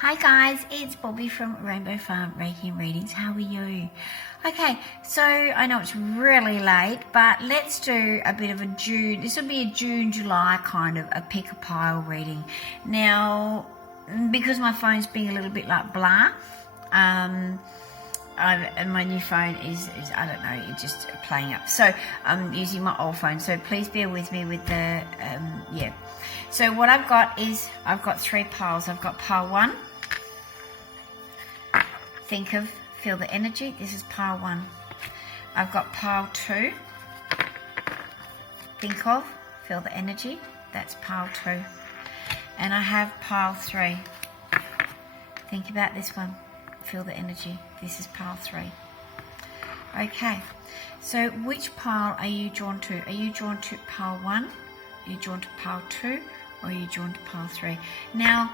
Hi guys, it's Bobbi from Rainbow Farm Reiki and Readings. How are you? Okay, so I know it's really late, but let's do a bit of a June. This will be a June, July kind of a pick a pile reading. Now, because my phone's being a little bit like blah, and my new phone is I don't know, it's just playing up. So I'm using my old phone. So please bear with me with the yeah. So what I've got is I've got three piles. I've got pile one. Think of, feel the energy. This is pile one. I've got pile two. Think of, feel the energy. That's pile two. And I have pile three. Think about this one. Feel the energy. This is pile three. Okay. So which pile are you drawn to? Are you drawn to pile one? Are you drawn to pile two? Or are you drawn to pile three? Now,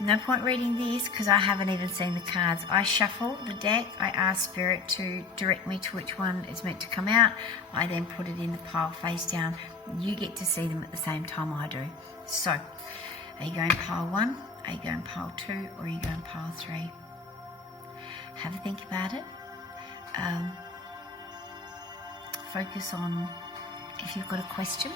no point reading this because I haven't even seen the cards. I shuffle the deck. I ask Spirit to direct me to which one is meant to come out. I then put it in the pile face down. You get to see them at the same time I do. So, are you going pile one? Are you going pile two? Or are you going pile three? Have a think about it. Focus on if you've got a question.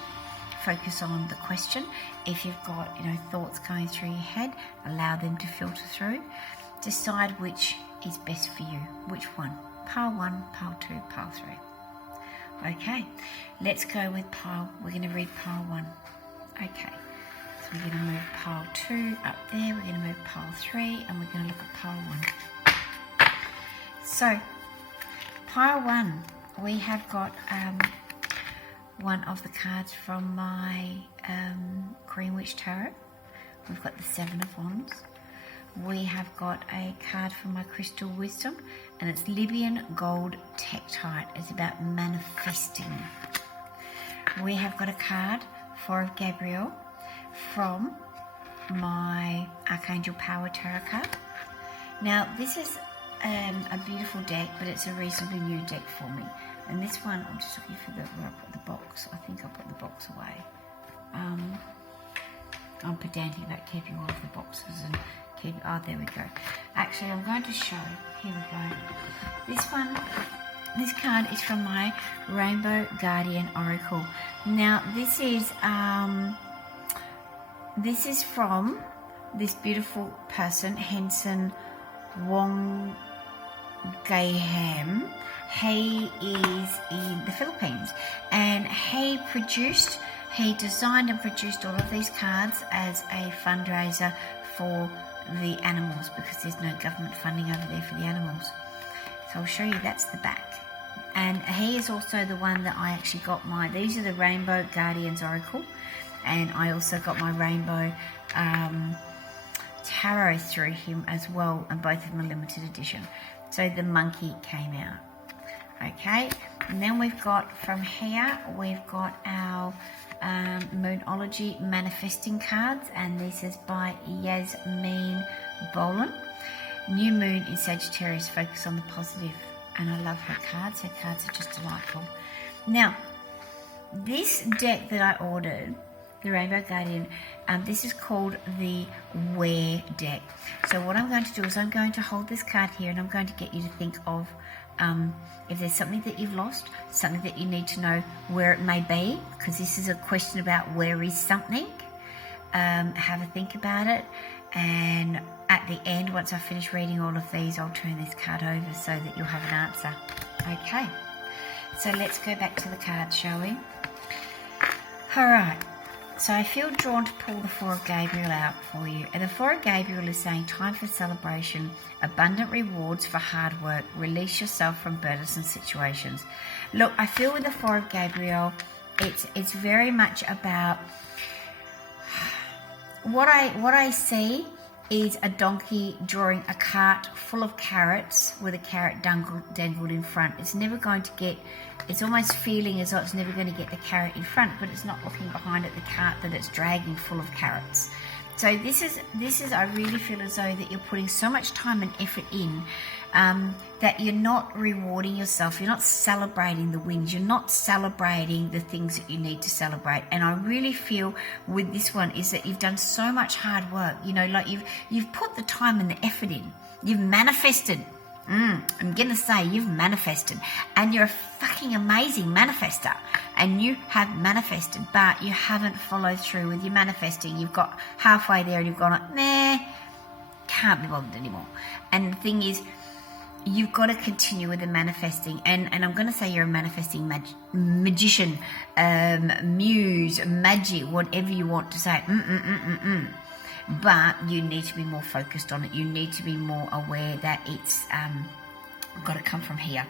Focus on the question. If you've got, thoughts going through your head, allow them to filter through. Decide which is best for you. Which one? Pile one, pile two, pile three. Okay, let's go with pile. We're going to read pile one. Okay, so we're going to move pile two up there. We're going to move pile three, and we're going to look at pile one. So, pile one, we have got one of the cards from my Green Witch Tarot. We've got the Seven of Wands. We have got a card from my Crystal Wisdom, and it's Libyan Gold Tektite. It's about manifesting. We have got a card, Four of Gabriel, from my Archangel Power Tarot card. Now, this is a beautiful deck, but it's a reasonably new deck for me. And this one, I'm just looking for where I put the box. I think I put the box away. I'm pedantic about keeping all of the boxes and there we go. Actually, I'm going to show. Here we go. This card is from my Rainbow Guardian Oracle. Now, this is from this beautiful person, Henson Wong Gayham. He is in the Philippines, and he designed and produced all of these cards as a fundraiser for the animals, because there's no government funding over there for the animals. So I'll show you, that's the back. And he is also the one that I actually got these are the Rainbow Guardians Oracle, and I also got my Rainbow Tarot through him as well, and both of them are limited edition. So the monkey came out. Okay, and then we've got from here, we've got our Moonology Manifesting cards, and this is by Yasmin Bolan. New Moon in Sagittarius, focus on the positive, and I love her cards. Her cards are just delightful. Now, this deck that I ordered, the Rainbow Guardian, this is called the Wear deck. So what I'm going to do is I'm going to hold this card here, and I'm going to get you to think of if there's something that you've lost, something that you need to know where it may be, because this is a question about where is something. Have a think about it, and at the end, once I finish reading all of these, I'll turn this card over so that you'll have an answer. Okay, so let's go back to the cards, shall we? Alright, so I feel drawn to pull the Four of Gabriel out for you. And the Four of Gabriel is saying time for celebration, abundant rewards for hard work, release yourself from burdensome situations. Look, I feel with the Four of Gabriel, it's very much about what I see is a donkey drawing a cart full of carrots with a carrot dangled in front. It's never going to get, it's almost feeling as though it's never going to get the carrot in front, but it's not looking behind at the cart that it's dragging full of carrots. So this is I really feel as though that you're putting so much time and effort in that you're not rewarding yourself. You're not celebrating the wins. You're not celebrating the things that you need to celebrate. And I really feel with this one is that you've done so much hard work. You know, like you've put the time and the effort in. You've manifested. I'm going to say you've manifested, and you're a fucking amazing manifester, and you have manifested, but you haven't followed through with your manifesting. You've got halfway there and you've gone like, nah, can't be bothered anymore. And the thing is, you've got to continue with the manifesting, and I'm going to say you're a manifesting magician, muse, magic, whatever you want to say. But you need to be more focused on it. You need to be more aware that it's got to come from here.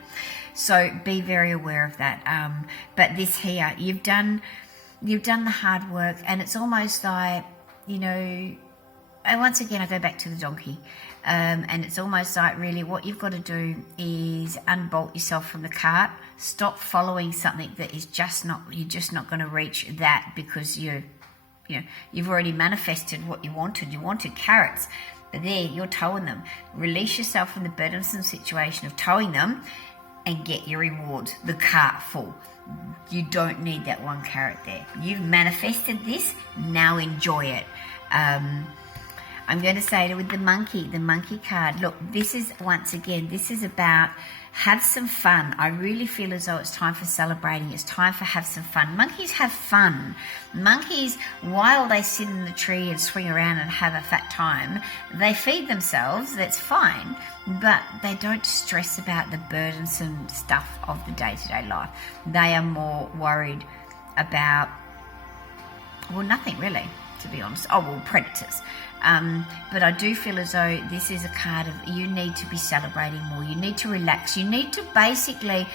So be very aware of that. But this here, you've done the hard work, and it's almost like, you know, and once again I go back to the donkey, and it's almost like really what you've got to do is unbolt yourself from the cart. Stop following something that is you're just not going to reach that, because you've already manifested what you wanted. You wanted carrots, but there you're towing them. Release yourself from the burdensome situation of towing them and get your reward, the cart full. You don't need that one carrot there. You've manifested this, now enjoy it. I'm going to say with the monkey card, look, this is, once again, this is about have some fun. I really feel as though it's time for celebrating. It's time for have some fun. Monkeys have fun. Monkeys, while they sit in the tree and swing around and have a fat time, they feed themselves. That's fine. But they don't stress about the burdensome stuff of the day-to-day life. They are more worried about, well, nothing really, to be honest. Oh, well, predators. But I do feel as though this is a card of you need to be celebrating more. You need to relax. You need to basically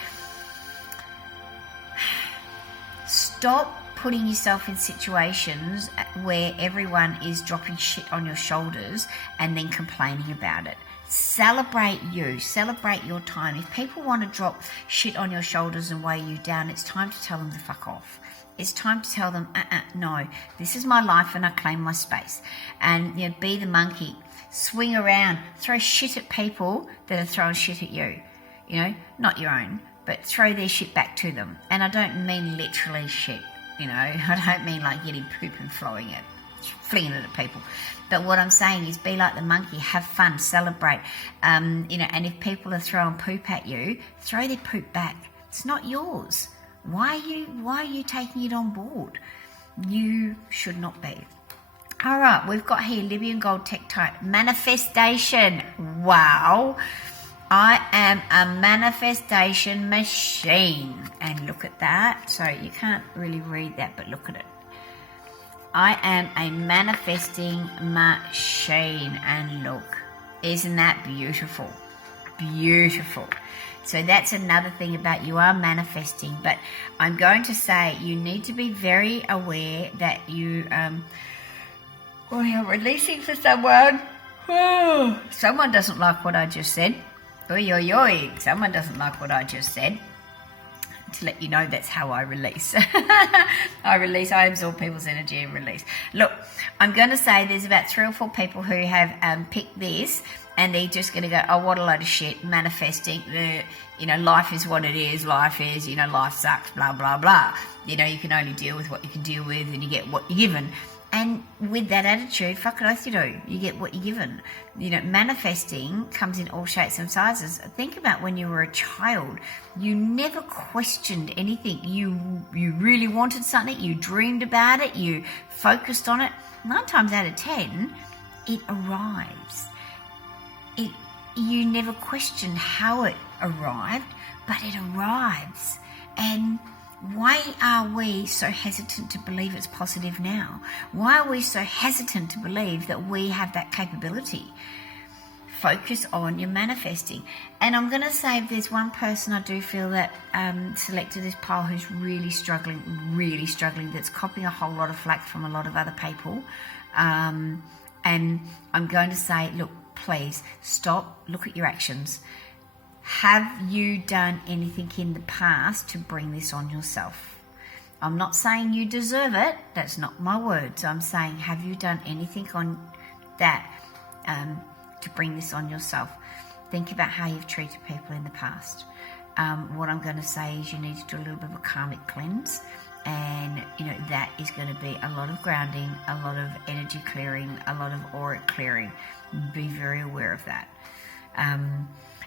stop putting yourself in situations where everyone is dropping shit on your shoulders and then complaining about it. Celebrate you. Celebrate your time. If people want to drop shit on your shoulders and weigh you down, it's time to tell them to fuck off. It's time to tell them, no, this is my life and I claim my space. And, you know, be the monkey. Swing around. Throw shit at people that are throwing shit at you. You know, not your own, but throw their shit back to them. And I don't mean literally shit, you know. I don't mean like getting poop and flinging it at people. But what I'm saying is be like the monkey. Have fun. Celebrate. You know, and if people are throwing poop at you, throw their poop back. It's not yours. Why are you taking it on board? You should not be. All right, we've got here Libyan Gold Tech Type. Manifestation. Wow. I am a manifestation machine. And look at that. So you can't really read that, but look at it. I am a manifesting machine. And look, isn't that beautiful? Beautiful. So that's another thing about you are manifesting. But I'm going to say you need to be very aware that you're releasing for someone. Someone doesn't like what I just said. Oi. Someone doesn't like what I just said. To let you know, that's how I release. I absorb people's energy and release. Look, I'm going to say there's about 3 or 4 people who have picked this. And they're just going to go, oh, what a load of shit, manifesting, you know, life is what it is, life is, you know, life sucks, blah, blah, blah. You know, you can only deal with what you can deal with and you get what you're given. And with that attitude, fucking oath you do. You get what you're given. You know, manifesting comes in all shapes and sizes. Think about when you were a child. You never questioned anything. You really wanted something. You dreamed about it. You focused on it. 9 times out of 10, it arrives. You never questioned how it arrived, but it arrives. And why are we so hesitant to believe it's positive now? Why are we so hesitant to believe that we have that capability? Focus on your manifesting. And I'm going to say if there's one person I do feel that selected this pile who's really struggling, that's copying a whole lot of flack from a lot of other people. And I'm going to say, look, please stop, look at your actions. Have you done anything in the past to bring this on yourself? I'm not saying you deserve it. That's not my words. I'm saying, have you done anything on that to bring this on yourself? Think about how you've treated people in the past. What I'm going to say is you need to do a little bit of a karmic cleanse, and that is going to be a lot of grounding, a lot of energy clearing, a lot of auric clearing. Be very aware of that.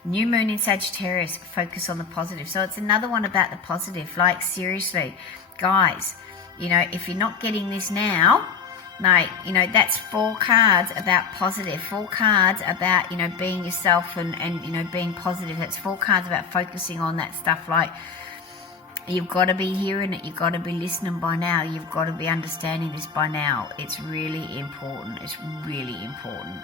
New moon in Sagittarius, focus on the positive. So it's another one about the positive. Like, seriously, guys, if you're not getting this now, mate, that's 4 cards about positive, 4 cards about, being yourself and being positive. That's 4 cards about focusing on that stuff. Like, you've got to be hearing it. You've got to be listening by now. You've got to be understanding this by now. It's really important. It's really important.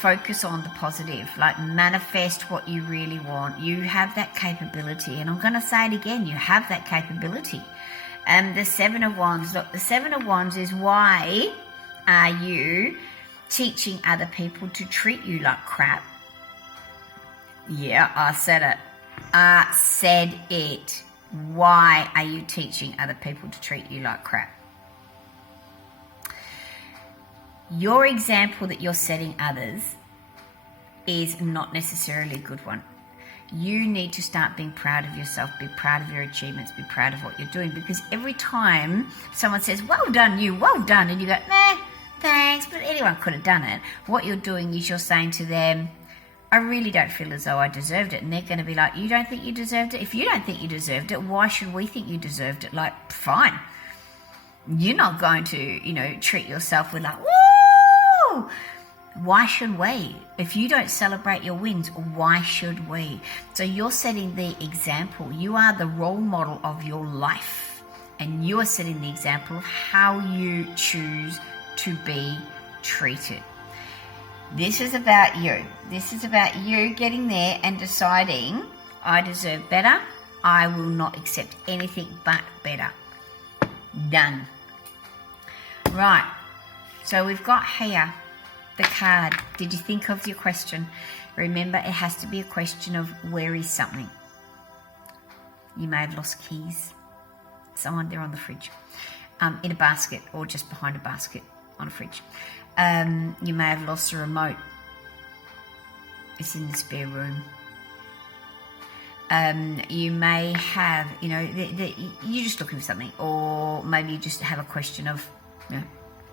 Focus on the positive. Like, manifest what you really want. You have that capability. And I'm going to say it again. You have that capability. The 7 of Wands. Look, the 7 of Wands is, why are you teaching other people to treat you like crap? Yeah, I said it. I said it. Why are you teaching other people to treat you like crap? Your example that you're setting others is not necessarily a good one. You need to start being proud of yourself, be proud of your achievements, be proud of what you're doing, because every time someone says, well done you, well done, and you go, nah, thanks, but anyone could have done it, what you're doing is you're saying to them, I really don't feel as though I deserved it. And they're going to be like, you don't think you deserved it? If you don't think you deserved it, why should we think you deserved it? Like, fine. You're not going to, treat yourself with like, woo! Why should we? If you don't celebrate your wins, why should we? So you're setting the example. You are the role model of your life. And you are setting the example of how you choose to be treated. This is about you. This is about you getting there and deciding, I deserve better. I will not accept anything but better. Done. Right. So we've got here the card. Did you think of your question? Remember, it has to be a question of, where is something? You may have lost keys. Someone there on the fridge. In a basket, or just behind a basket on a fridge. You may have lost a remote. It's in the spare room. You may have, you're just looking for something, or maybe you just have a question of,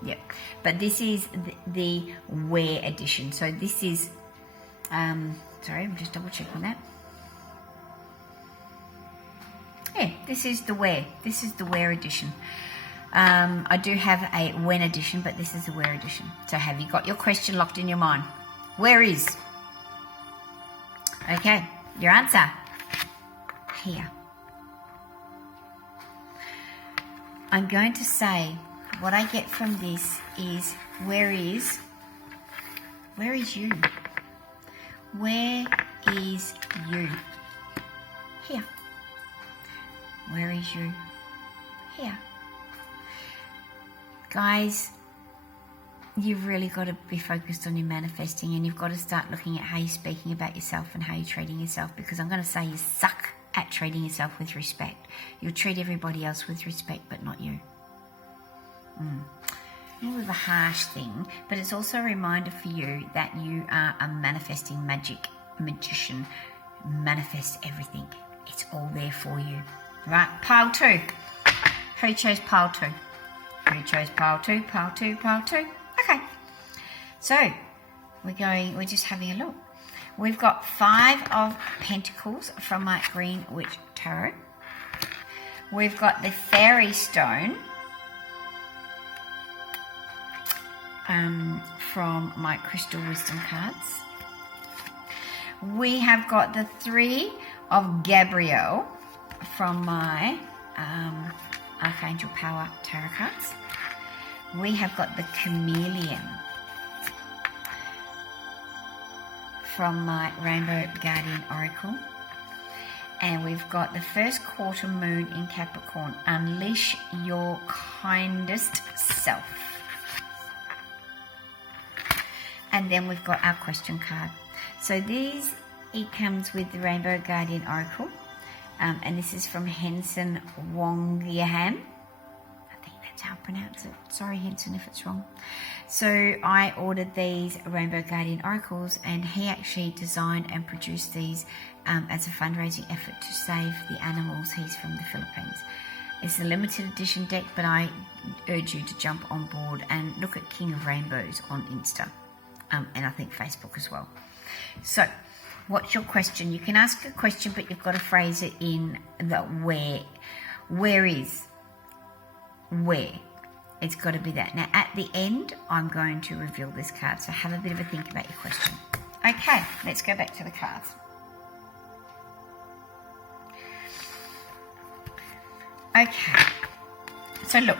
yeah. But this is the where edition. So this is, sorry, I'm just double checking that. Yeah, this is the where. This is the where edition. I do have a when edition, but this is the where edition. So have you got your question locked in your mind? Where is? Okay, your answer. Here. I'm going to say, what I get from this is, where is you? Where is you? Here. Where is you? Here. Guys, you've really got to be focused on your manifesting, and you've got to start looking at how you're speaking about yourself and how you're treating yourself, because I'm going to say you suck at treating yourself with respect. You'll treat everybody else with respect, but not you. A little bit of a harsh thing, but it's also a reminder for you that you are a manifesting magician. Manifest everything. It's all there for you. Right, pile 2. Who chose pile 2? Who chose pile 2? Pile 2, pile 2. Okay. So, we're just having a look. We've got 5 of Pentacles from my Green Witch Tarot. We've got the Fairy Stone from my Crystal Wisdom cards. We have got the 3 of Gabrielle from my Archangel Power Tarot cards. We have got the Chameleon from my Rainbow Guardian Oracle. And we've got the first quarter moon in Capricorn. Unleash your kindest self. And then we've got our question card. So it comes with the Rainbow Guardian Oracle. and this is from Henson Wongyaham. I think that's how I pronounce it. Sorry, Henson, if it's wrong. So I ordered these Rainbow Guardian Oracles, and he actually designed and produced these as a fundraising effort to save the animals. He's from the Philippines. It's a limited edition deck, but I urge you to jump on board and look at King of Rainbows on Insta, and I think Facebook as well. So, what's your question? You can ask a question, but you've got to phrase it in the where. Where is? Where? It's got to be that. Now, at the end, I'm going to reveal this card, so have a bit of a think about your question. Okay, let's go back to the cards. Okay, so look,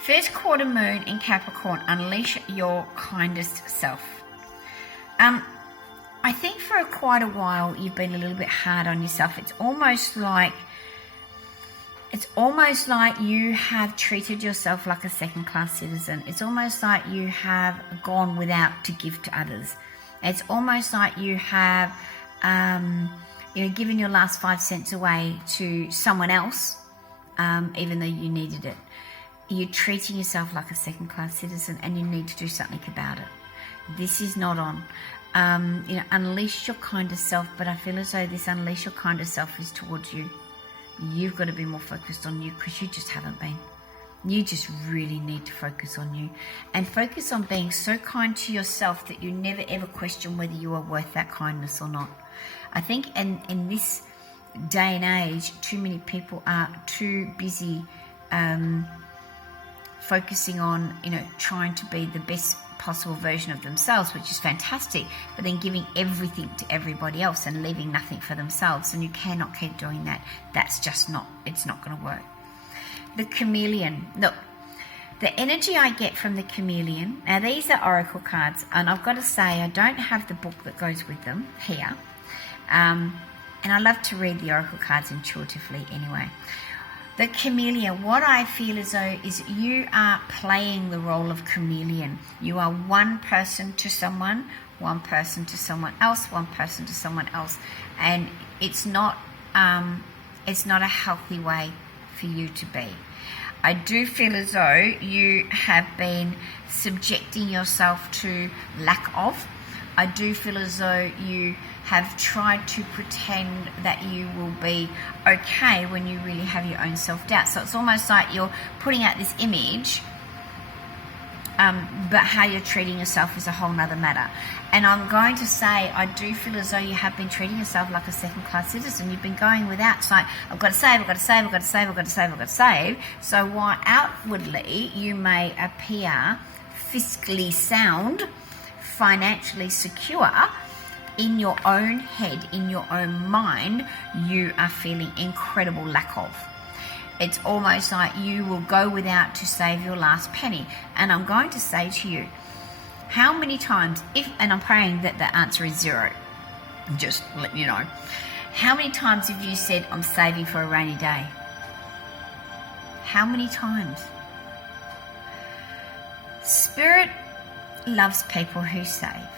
first quarter moon in Capricorn, unleash your kindest self. I think for quite a while you've been a little bit hard on yourself. It's almost like you have treated yourself like a second-class citizen. It's almost like you have gone without to give to others. It's almost like you have, given your last 5 cents away to someone else, even though you needed it. You're treating yourself like a second-class citizen, and you need to do something about it. This is not on. Unleash your kinder self, but I feel as though this unleash your kinder self is towards you. You've got to be more focused on you, because you just haven't been. You just really need to focus on you, and focus on being so kind to yourself that you never ever question whether you are worth that kindness or not. I think in this day and age, too many people are too busy focusing on, trying to be the best possible version of themselves, which is fantastic, but then giving everything to everybody else and leaving nothing for themselves. And you cannot keep doing that. That's just it's not going to work. The chameleon. Look, the energy I get from the chameleon, now these are oracle cards, and I've got to say I don't have the book that goes with them here, and I love to read the oracle cards intuitively anyway. The chameleon, what I feel as though is you are playing the role of chameleon. You are one person to someone, one person to someone else, one person to someone else, and it's not a healthy way for you to be. I do feel as though you have been subjecting yourself to lack of. I do feel as though you have tried to pretend that you will be okay when you really have your own self-doubt. So it's almost like you're putting out this image, but how you're treating yourself is a whole nother matter. And I'm going to say, I do feel as though you have been treating yourself like a second-class citizen. You've been going without. It's like, I've got to save, I've got to save, I've got to save, I've got to save, I've got to save. So while outwardly you may appear fiscally sound, financially secure, in your own head, in your own mind, you are feeling incredible lack of. It's almost like you will go without to save your last penny. And I'm going to say to you, how many times, and I'm praying that the answer is 0, just let you know, how many times have you said, I'm saving for a rainy day? How many times? Spirit loves people who save.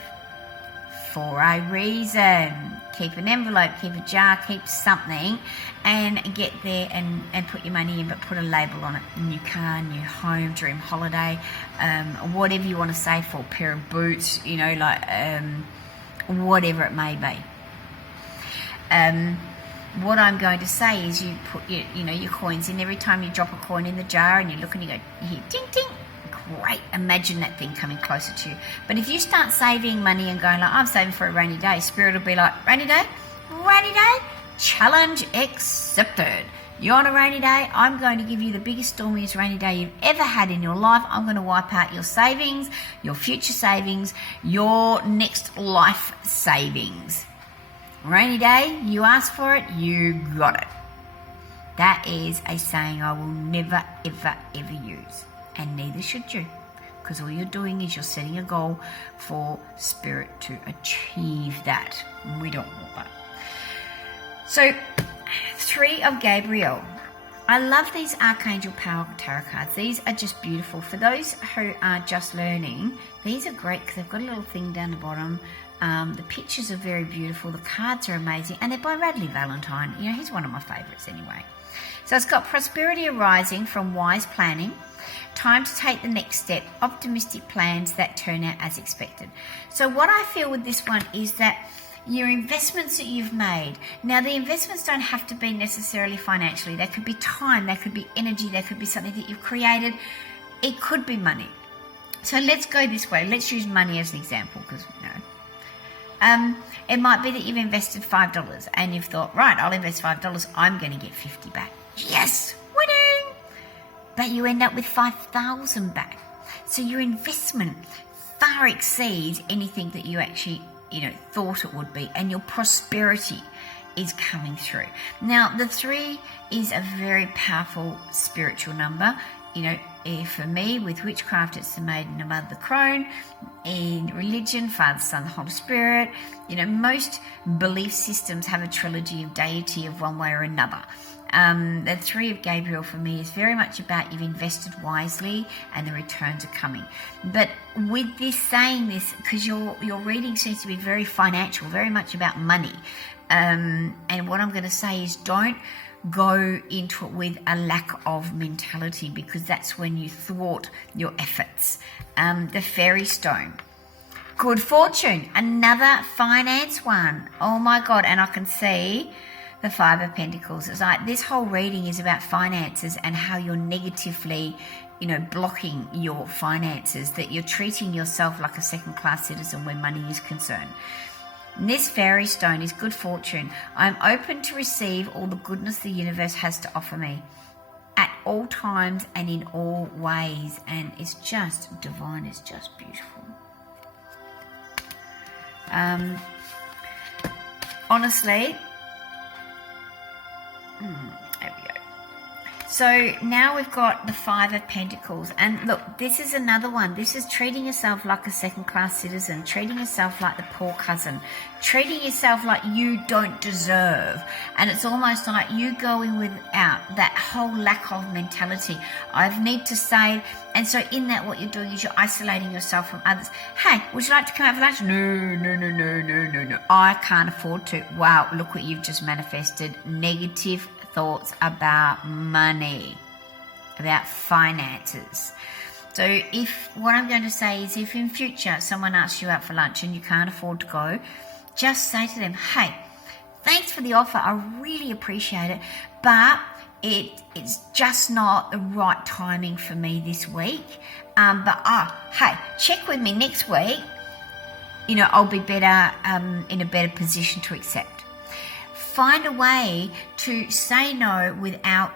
For a reason. Keep an envelope, keep a jar, keep something, and get there and put your money in, but put a label on it. New car, new home, dream holiday, whatever you want to save for, a pair of boots, whatever it may be. What I'm going to say is you put your coins in. Every time you drop a coin in the jar and you look and you hear ding ding. Great, imagine that thing coming closer to you. But if you start saving money and going like, I'm saving for a rainy day, Spirit will be like, rainy day, challenge accepted. You're on a rainy day, I'm going to give you the biggest, stormiest rainy day you've ever had in your life. I'm going to wipe out your savings, your future savings, your next life savings. Rainy day, you asked for it, you got it. That is a saying I will never, ever, ever use. And neither should you, because all you're doing is you're setting a goal for Spirit to achieve that. We don't want that. So, 3 of Gabriel. I love these Archangel Power Tarot cards. These are just beautiful. For those who are just learning, these are great because they've got a little thing down the bottom. The pictures are very beautiful. The cards are amazing. And they're by Radley Valentine. You know, he's one of my favourites anyway. So it's got prosperity arising from wise planning, time to take the next step, optimistic plans that turn out as expected. So what I feel with this one is that your investments that you've made, now the investments don't have to be necessarily financially. They could be time, they could be energy, they could be something that you've created. It could be money. So let's go this way. Let's use money as an example because, you know, it might be that you've invested $5 and you've thought, right, I'll invest $5. I'm going to get 50 back. Yes, winning. But you end up with 5,000 back. So your investment far exceeds anything that you actually, you know, thought it would be, and your prosperity is coming through. Now, the 3 is a very powerful spiritual number. You know, for me, with witchcraft, it's the Maiden, the Mother, the Crone. In religion, Father, Son, the Holy Spirit. You know, most belief systems have a trilogy of deity of one way or another. The 3 of Gabriel for me is very much about you've invested wisely and the returns are coming. But with this saying this, because your reading seems to be very financial, very much about money. And what I'm going to say is don't go into it with a lack of mentality, because that's when you thwart your efforts. The Fairy Stone. Good fortune. Another finance one. Oh my God. And I can see the 5 of Pentacles. It's like this whole reading is about finances and how you're negatively, you know, blocking your finances, that you're treating yourself like a second-class citizen where money is concerned. And this Fairy Stone is good fortune. I'm open to receive all the goodness the universe has to offer me at all times and in all ways. And it's just divine. It's just beautiful. Honestly, there we go. So now we've got the 5 of Pentacles. And look, this is another one. This is treating yourself like a second-class citizen, treating yourself like the poor cousin, treating yourself like you don't deserve. And it's almost like you going without that whole lack of mentality. I need to save. And so in that, what you're doing is you're isolating yourself from others. Hey, would you like to come out for lunch? No. I can't afford to. Wow, look what you've just manifested. Negative thoughts about money, about finances. So if what I'm going to say is, if in future someone asks you out for lunch and you can't afford to go, just say to them, hey, thanks for the offer. I really appreciate it, but it's just not the right timing for me this week. Hey, check with me next week. You know, I'll be better, in a better position to accept. Find a way to say no without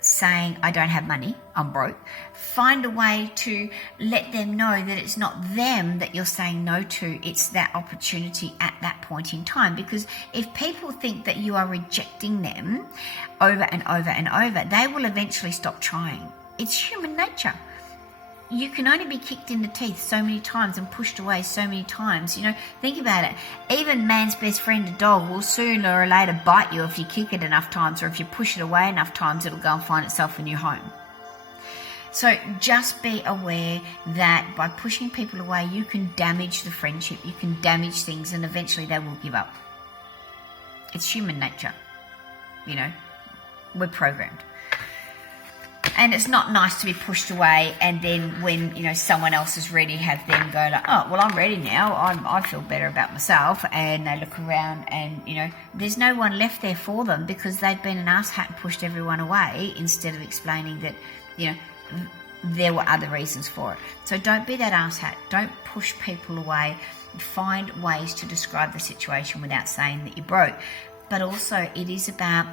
saying, I don't have money, I'm broke. Find a way to let them know that it's not them that you're saying no to, it's that opportunity at that point in time. Because if people think that you are rejecting them over and over and over, they will eventually stop trying. It's human nature. You can only be kicked in the teeth so many times and pushed away so many times. You know, think about it. Even man's best friend, a dog, will sooner or later bite you if you kick it enough times, or if you push it away enough times, it'll go and find itself a new home. So just be aware that by pushing people away, you can damage the friendship, you can damage things, and eventually they will give up. It's human nature. You know, we're programmed. And it's not nice to be pushed away, and then when, you know, someone else is ready, have them go like, oh, well, I'm ready now. I feel better about myself. And they look around and, you know, there's no one left there for them because they've been an asshat and pushed everyone away instead of explaining that, you know, there were other reasons for it. So don't be that asshat. Don't push people away. Find ways to describe the situation without saying that you're broke. But also it is about,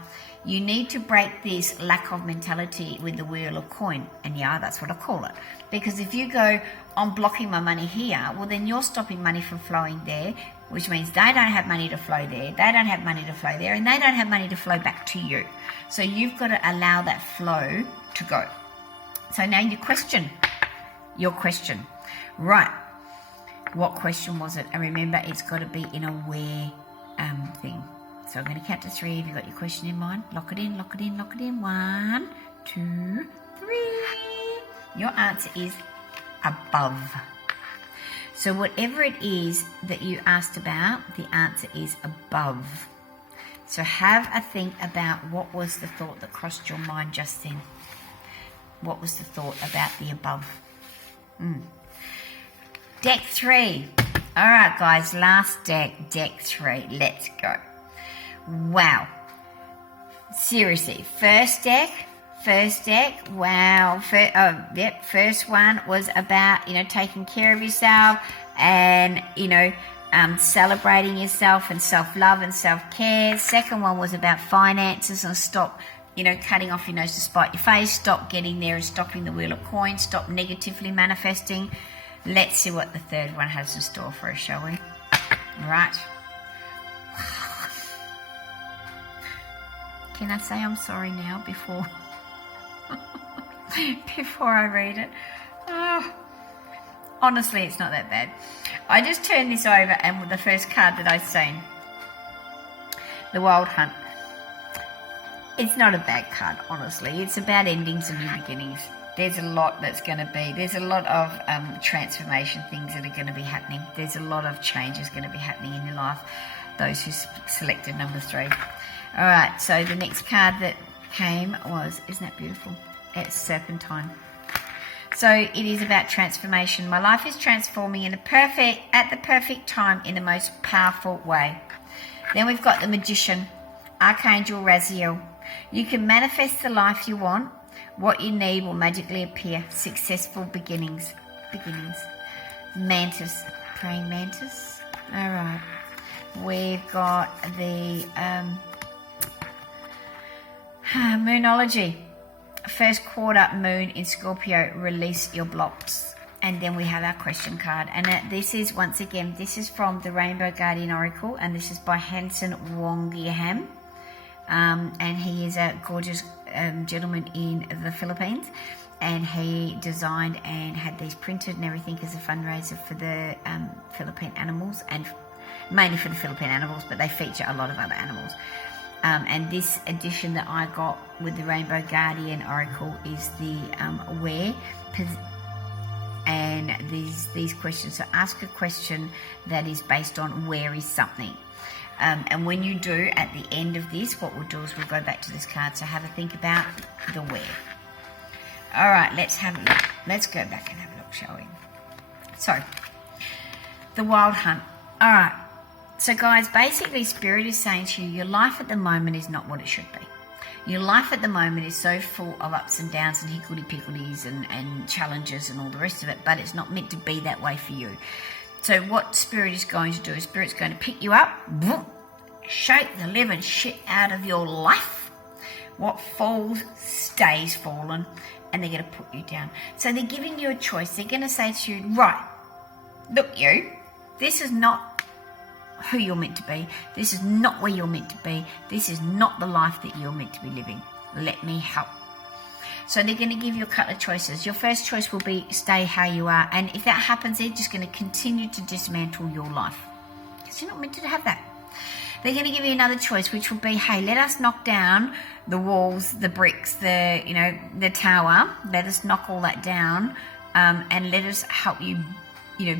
you need to break this lack of mentality with the wheel of coin. And yeah, that's what I call it. Because if you go, I'm blocking my money here, well, then you're stopping money from flowing there, which means they don't have money to flow there, they don't have money to flow there, and they don't have money to flow back to you. So you've got to allow that flow to go. So now your question. Right. What question was it? And remember, it's got to be in a where thing. So I'm going to count to 3. If you've got your question in mind, lock it in, lock it in, lock it in. 1, 2, 3. Your answer is above. So whatever it is that you asked about, the answer is above. So have a think about what was the thought that crossed your mind just then. What was the thought about the above? Deck 3. All right, guys, last deck, deck 3. Let's go. Wow. Seriously, first deck, wow. First one was about, taking care of yourself and, celebrating yourself and self-love and self-care. Second one was about finances and stop, cutting off your nose to spite your face. Stop getting there and stopping the wheel of coins. Stop negatively manifesting. Let's see what the third one has in store for us, shall we? All right. Can I say I'm sorry now before I read it? Oh, honestly, it's not that bad. I just turned this over and with the first card that I've seen, the Wild Hunt. It's not a bad card, honestly. It's about endings and new beginnings. There's a lot that's going to be. There's a lot of transformation things that are going to be happening. There's a lot of changes going to be happening in your life. Those who selected number 3. All right, so the next card that came was, isn't that beautiful? It's Serpentine. So it is about transformation. My life is transforming at the perfect time in the most powerful way. Then we've got the Magician, Archangel Raziel. You can manifest the life you want. What you need will magically appear. Successful beginnings. Mantis, Praying Mantis. All right. We've got the Moonology. First quarter moon in Scorpio, release your blocks. And then we have our question card. And this is, once again, this is from the Rainbow Guardian Oracle. And this is by Hanson Wongiaham. And he is a gorgeous gentleman in the Philippines. And he designed and had these printed and everything as a fundraiser for the Philippine animals. And mainly for the Philippine animals, but they feature a lot of other animals. And this edition that I got with the Rainbow Guardian Oracle is the where, and these questions. So ask a question that is based on where is something. And when you do, at the end of this, what we'll do is we'll go back to this card. So have a think about the where. All right, let's have a look. Let's go back and have a look, shall we? So, the Wild Hunt. All right. So guys, basically Spirit is saying to you, your life at the moment is not what it should be. Your life at the moment is so full of ups and downs and higgledy-piggledies and challenges and all the rest of it, but it's not meant to be that way for you. So what Spirit is going to do is Spirit's going to pick you up, shake the living shit out of your life. What falls stays fallen, and they're going to put you down. So they're giving you a choice. They're going to say to you, right, look you, this is not who you're meant to be. This is not where you're meant to be. This is not the life that you're meant to be living. Let me help. So they're going to give you a couple of choices. Your first choice will be stay how you are. And if that happens, they're just going to continue to dismantle your life. Because you're not meant to have that. They're going to give you another choice, which will be, hey, let us knock down the walls, the bricks, the tower. Let us knock all that down, and let us help you,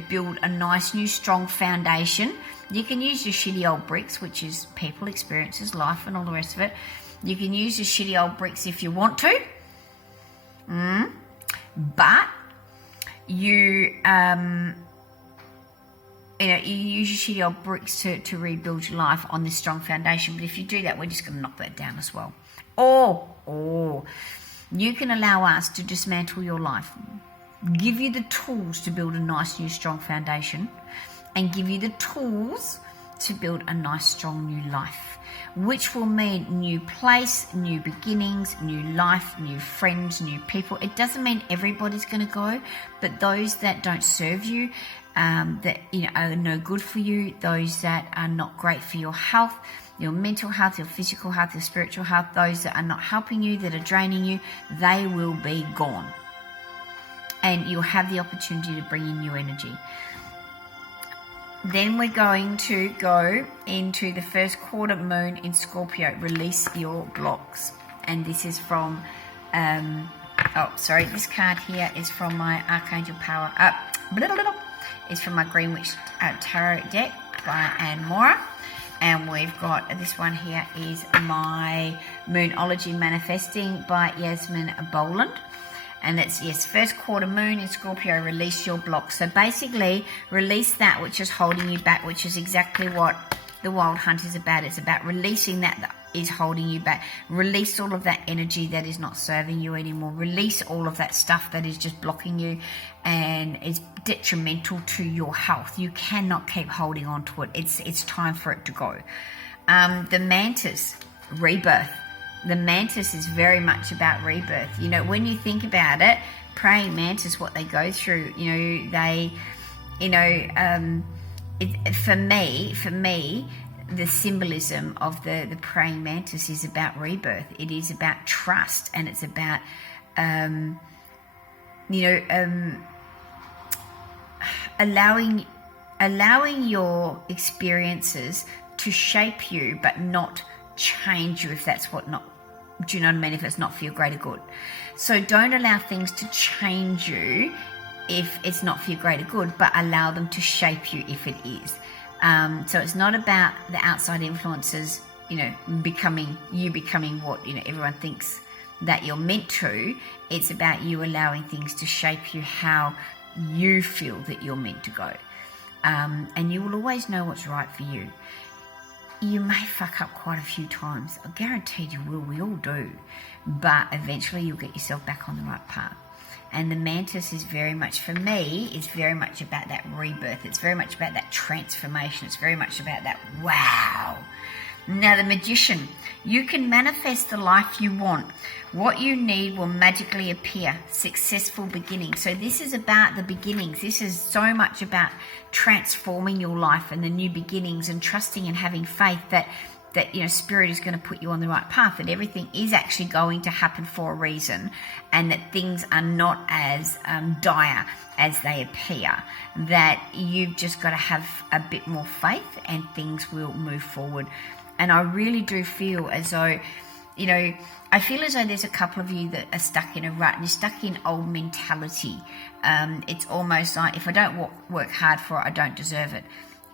build a nice, new, strong foundation. You can use your shitty old bricks, which is people, experiences, life, and all the rest of it. You can use your shitty old bricks if you want to. But you use your shitty old bricks to rebuild your life on this strong foundation. But if you do that, we're just going to knock that down as well. Or you can allow us to dismantle your life, give you the tools to build a nice, new, strong foundation, and give you the tools to build a nice, strong, new life, which will mean new place, new beginnings, new life, new friends, new people. It doesn't mean everybody's going to go, but those that don't serve you, that are no good for you, those that are not great for your health, your mental health, your physical health, your spiritual health, those that are not helping you, that are draining you, they will be gone. And you'll have the opportunity to bring in new energy. Then we're going to go into the first quarter moon in Scorpio. Release your blocks. And this is from, this card here is from my Archangel Power. It's from my Greenwich Tarot deck by Anne Mora. And we've got this one here is my Moonology Manifesting by Yasmin Boland. And it's, yes, first quarter moon in Scorpio, release your blocks. So basically, release that which is holding you back, which is exactly what the Wild Hunt is about. It's about releasing that is holding you back. Release all of that energy that is not serving you anymore. Release all of that stuff that is just blocking you and is detrimental to your health. You cannot keep holding on to it. It's time for it to go. The Mantis Rebirth. The Mantis is very much about rebirth. You know, when you think about it, praying mantis, what they go through, for me, the symbolism of the praying mantis is about rebirth. It is about trust, and it's about, allowing your experiences to shape you, but not change you if that's what not. Do you know what I mean? If it's not for your greater good. So don't allow things to change you if it's not for your greater good, but allow them to shape you if it is. So it's not about the outside influences, becoming what, everyone thinks that you're meant to. It's about you allowing things to shape you how you feel that you're meant to go. And you will always know what's right for you. You may fuck up quite a few times. I guarantee you will. We all do. But eventually you'll get yourself back on the right path. And the Mantis is very much, for me, is very much about that rebirth. It's very much about that transformation. It's very much about that wow. Now, the Magician. You can manifest the life you want. What you need will magically appear. Successful beginnings. So this is about the beginnings. This is so much about transforming your life and the new beginnings and trusting and having faith that Spirit is going to put you on the right path, that everything is actually going to happen for a reason, and that things are not as dire as they appear, that you've just got to have a bit more faith and things will move forward. And I really do feel as though, I feel as though there's a couple of you that are stuck in a rut and you're stuck in old mentality. It's almost like, if I don't work hard for it, I don't deserve it.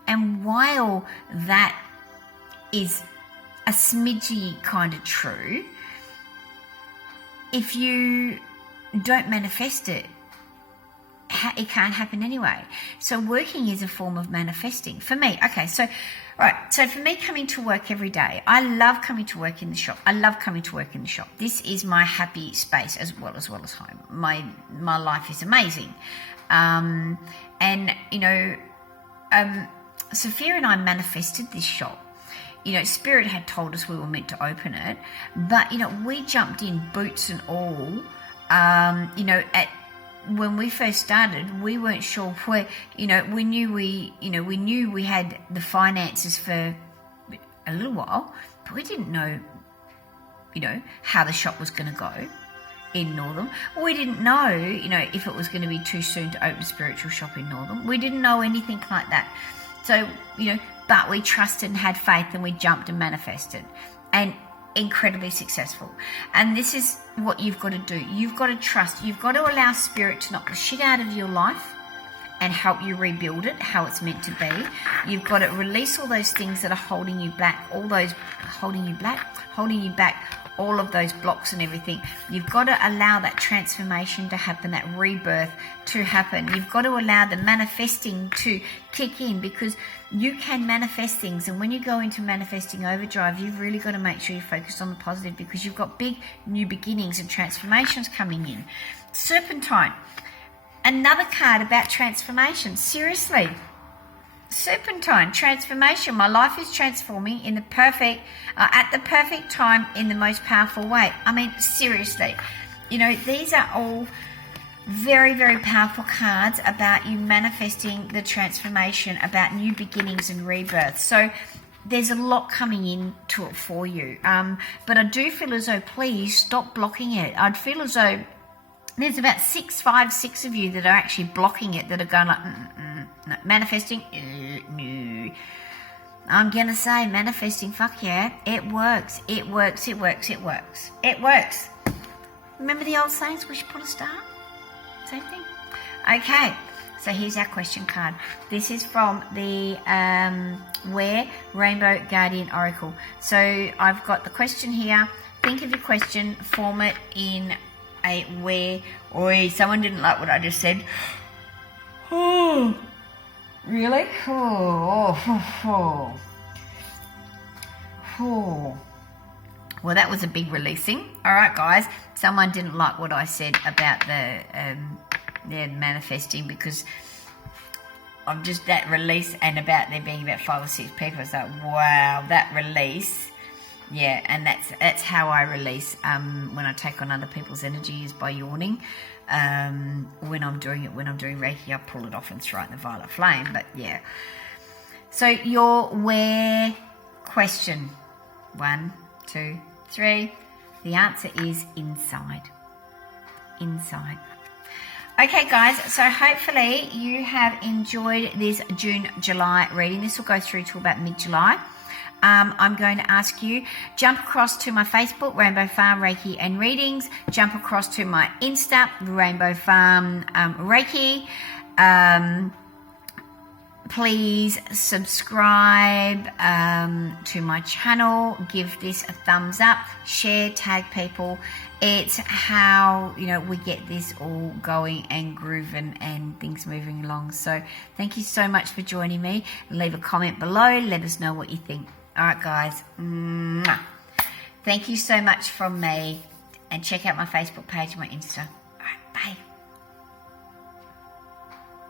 And while that is a smidgy kind of true, if you don't manifest it, it can't happen anyway. So working is a form of manifesting. For me, okay, so for me, coming to work every day, I love coming to work in the shop. I love coming to work in the shop. This is my happy space as well as home. My life is amazing. Sophia and I manifested this shop. Spirit had told us we were meant to open it, but we jumped in, boots and all. When we first started, we weren't sure where. We knew we had the finances for a little while, but we didn't know, how the shop was going to go in Northam. We didn't know, if it was going to be too soon to open a spiritual shop in Northam. We didn't know anything like that. So, but we trusted and had faith, and we jumped and manifested, and incredibly successful. And this is what you've got to do. You've got to trust. You've got to allow Spirit to knock the shit out of your life and help you rebuild it how it's meant to be. You've got to release all those things that are holding you back, all of those blocks and everything. You've got to allow that transformation to happen, that rebirth to happen. You've got to allow the manifesting to kick in, because you can manifest things. And when you go into manifesting overdrive, you've really got to make sure you focus on the positive, because you've got big new beginnings and transformations coming in. Serpentine, another card about transformation. Seriously. Serpentine, transformation. My life is transforming at the perfect time in the most powerful way. I mean, seriously. These are all very, very powerful cards about you manifesting the transformation, about new beginnings and rebirth. So there's a lot coming into it for you. But I do feel as though, please stop blocking it. I'd feel as though there's about 6 of you that are actually blocking it, that are going like, no, manifesting, no. I'm going to say manifesting, fuck yeah, it works. It works, it works, it works. It works. Remember the old sayings, wish upon a star? Same thing. Okay, so here's our question card. This is from the Where Rainbow Guardian Oracle. So I've got the question here. Think of your question, form it in a where. Oi, someone didn't like what I just said. Oh, really? Oh. Well, that was a big releasing. All right, guys. Someone didn't like what I said about the manifesting, because of just that release and about there being about 5 or 6 people. It's like, wow, that release. Yeah, and that's how I release when I take on other people's energy, is by yawning. When I'm doing Reiki, I pull it off and throw it in the violet flame. But yeah. So your where question. 1, 2, 3. The answer is inside. Inside. Okay, guys, so hopefully you have enjoyed this June-July reading. This will go through to about mid-July. I'm going to ask you, jump across to my Facebook, Rainbow Farm Reiki and Readings. Jump across to my Insta, Rainbow Farm Reiki. Please subscribe to my channel. Give this a thumbs up. Share, tag people. It's how, we get this all going and grooving and things moving along. So thank you so much for joining me. Leave a comment below. Let us know what you think. All right, guys. Mwah. Thank you so much from me. And check out my Facebook page and my Insta.